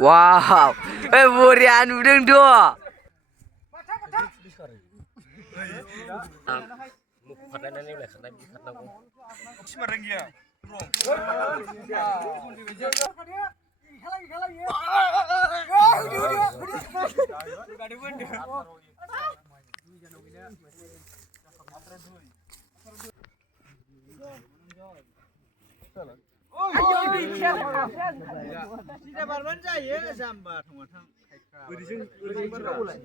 Wow, burian udeng doa. Nggak boleh.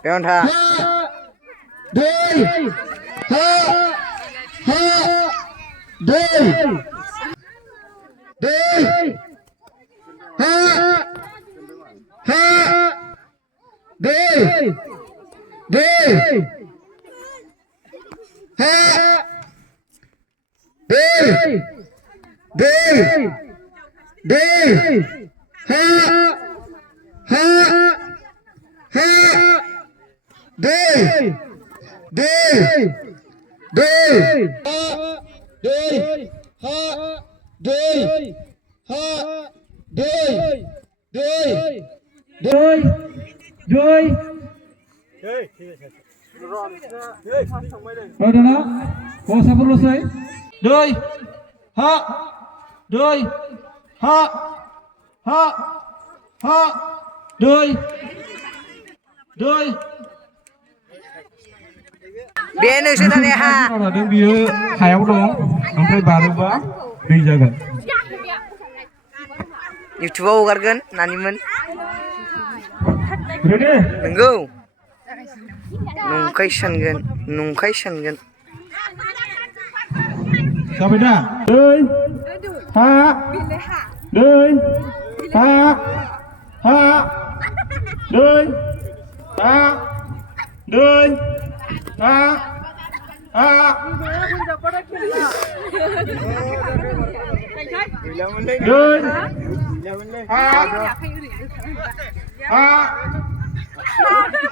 Pion ha. Udah kuasa perlu selesai. Doi, ha, doi, ha, doi, doi. Bे नोंसो थानाय हा लादों बियो हायाव दं ओमफ्राय बारोबा दै जागोन इउटुबाव हगारगोन नानिमोन रेडि नंगौ नंखाय सानगोन जाबाय दा दै हा दै हा ha đơi ha đơi ha ha đơi ha ha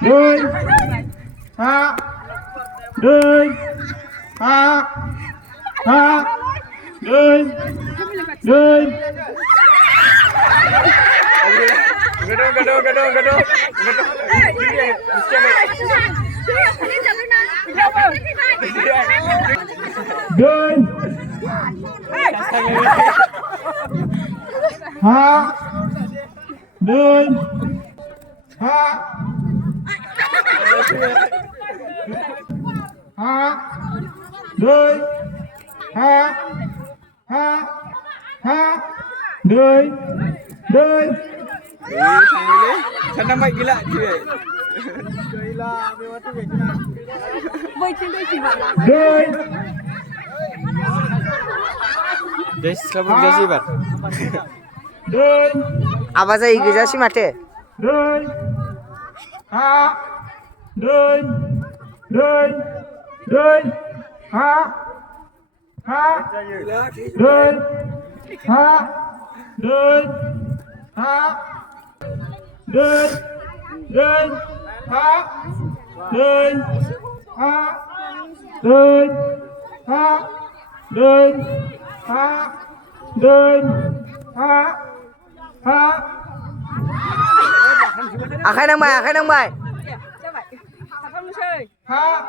đơi ha đơi ha ha đơi đơi Gaduh. Đơi. Ha. Đơi. Ha. Ha. Đơi. Ha. Ha. Ha. Đơi. Đơi. Sana mai gila cuy. Gila, memang tu gila. Boy cendol cibat. Doi. Des kabut gasi bat. Doi. Apa saya geja sih mate? Doi. Ha. Doi. Doi. Doi. Ha. Ha. Doi. Ha. Doi. Ha. Đơi đơi ha đơi ha đơi ha đơi ha đơi ha ha khai năng bài ha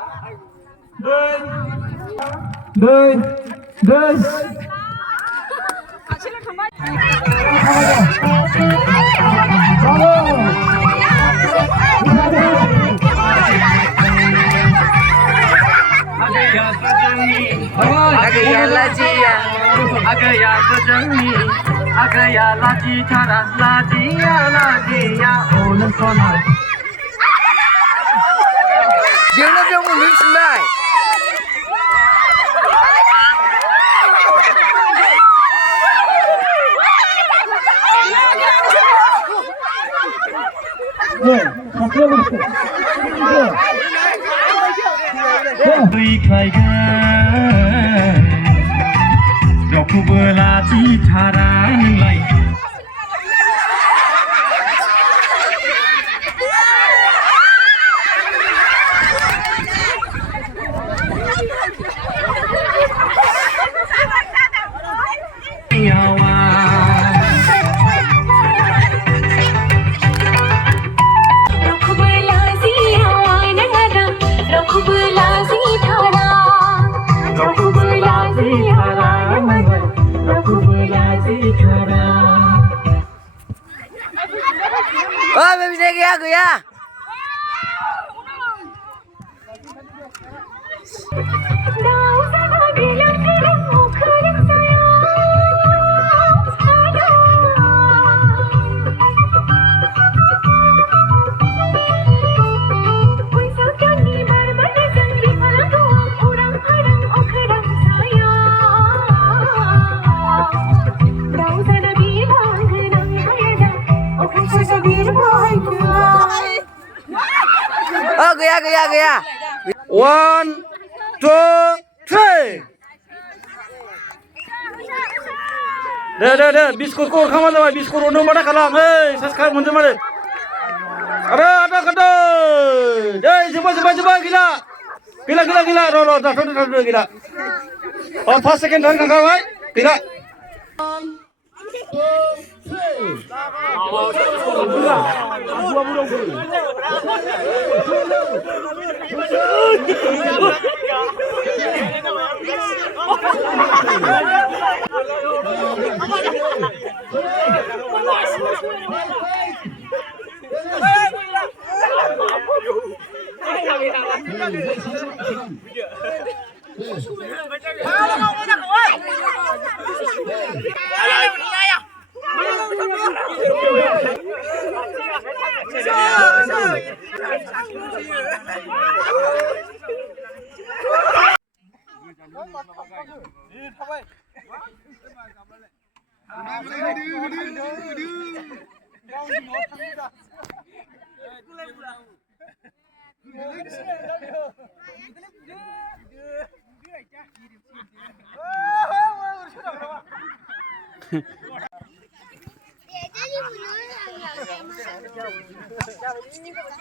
đơi đơi đơi Agaya laji cara laji ya olen sona. Dia nak yang mungkin sendai. Rakubu laji cara nilai. Oh, bisa aku ya. Oh, gaya. 1, 2, 3. Deh, biskut ko kama dawa biskut ono mana kalam. Hey, subscribe mundur mana. Ada kata. Deh, coba gila. Gila. Ro, dah gila. Oh, 5 second dah kau hai. Gila. 1, 2, 3.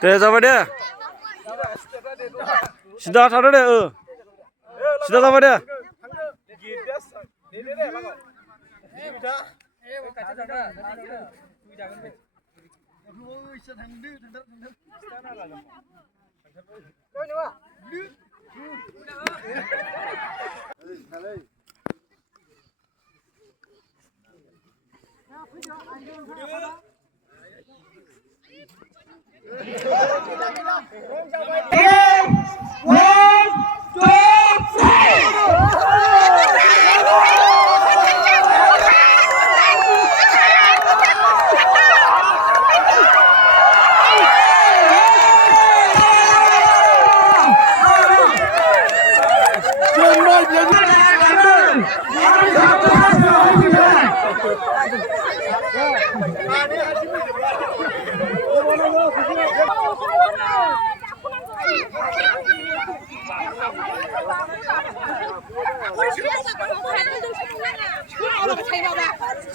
दे जाबाय दे सिदा थादो दे सिदा जाबाय दे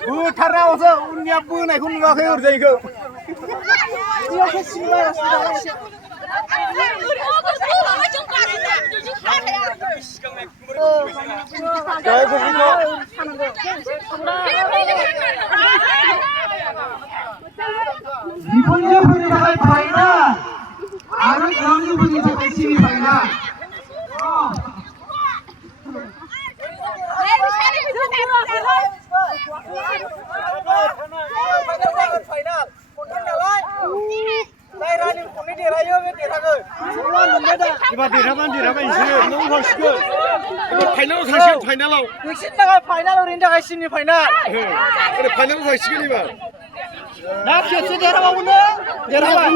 बुथारनायावसो उननिया बोनायखौ नुवाखै ओरैजायखौ बिफांफोरनि थाखाय फायना आरो गामिफोरनि थाखाय सिरि फायना Iba diraban isir, nung hosku. Iba final थांसिगोन फाइनालाव. नोंसिनि थाखाय फाइनाल ओरैनि थाखाय सिमि फाइनाल. ओरै फाइनालाव थांसिगोन इबा. ना खेबसे देरहाबावनो देरहाबाय.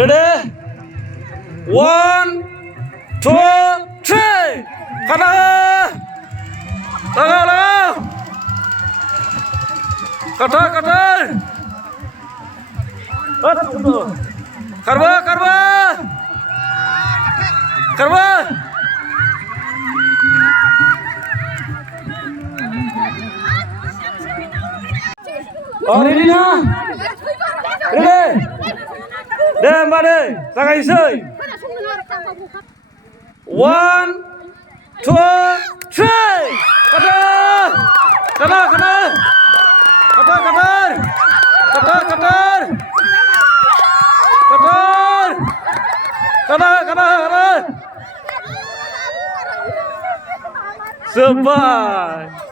Ready? 1, 2, 3. Kata, kata. Karba. Oh, ready na? Ready? Deh, mbak deh, tangan isoi. 1, 2, 3. Kata. Sebar.